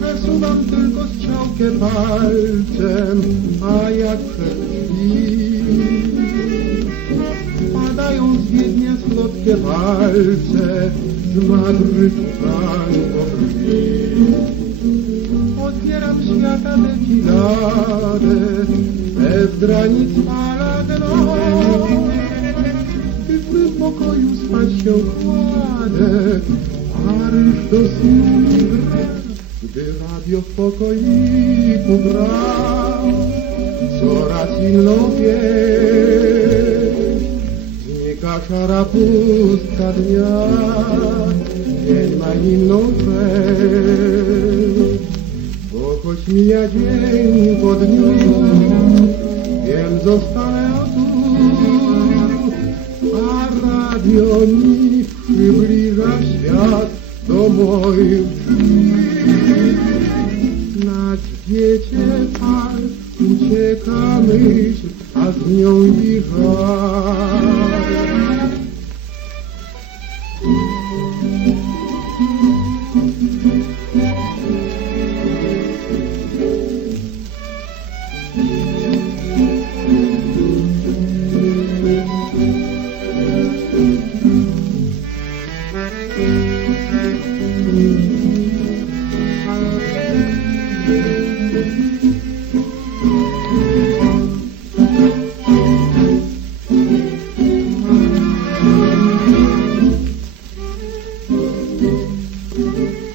Przesuwam tylko strzałkę palcem, a jak Padają z Wiednia słodkie walce, z Madryt tango krwi. Otwieram świata defiladę, bez granic paladno. I w mym pokoju spać się kładę, Paryż do snu gdy radio w pokoiku gra. Coraz inną wieś, znika szara pustka dnia, dzień ma inną treść. Bo choć mija dzień po dniu, wiem zostanę tu, a radio mi przybliża świat do moich drzwi. Na świecie fal ucieka myśl, a z nią i żal. Gdy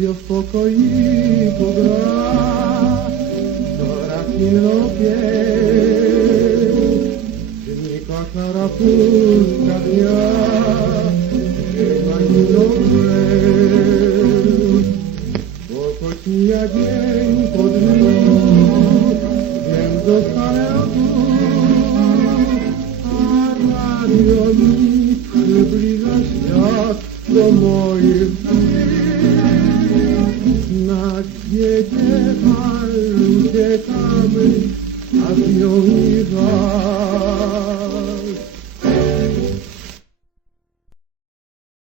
radio w pokoiku gra, coraz inną pieśń. Znika szara pustka dnia, chyba inną treść. Bo choć mija dzień po dniu, wiem zostanę tu, a radio mi przybliża świat do moich drzwi. Na świecie fal uciekamy, a z nią i żal.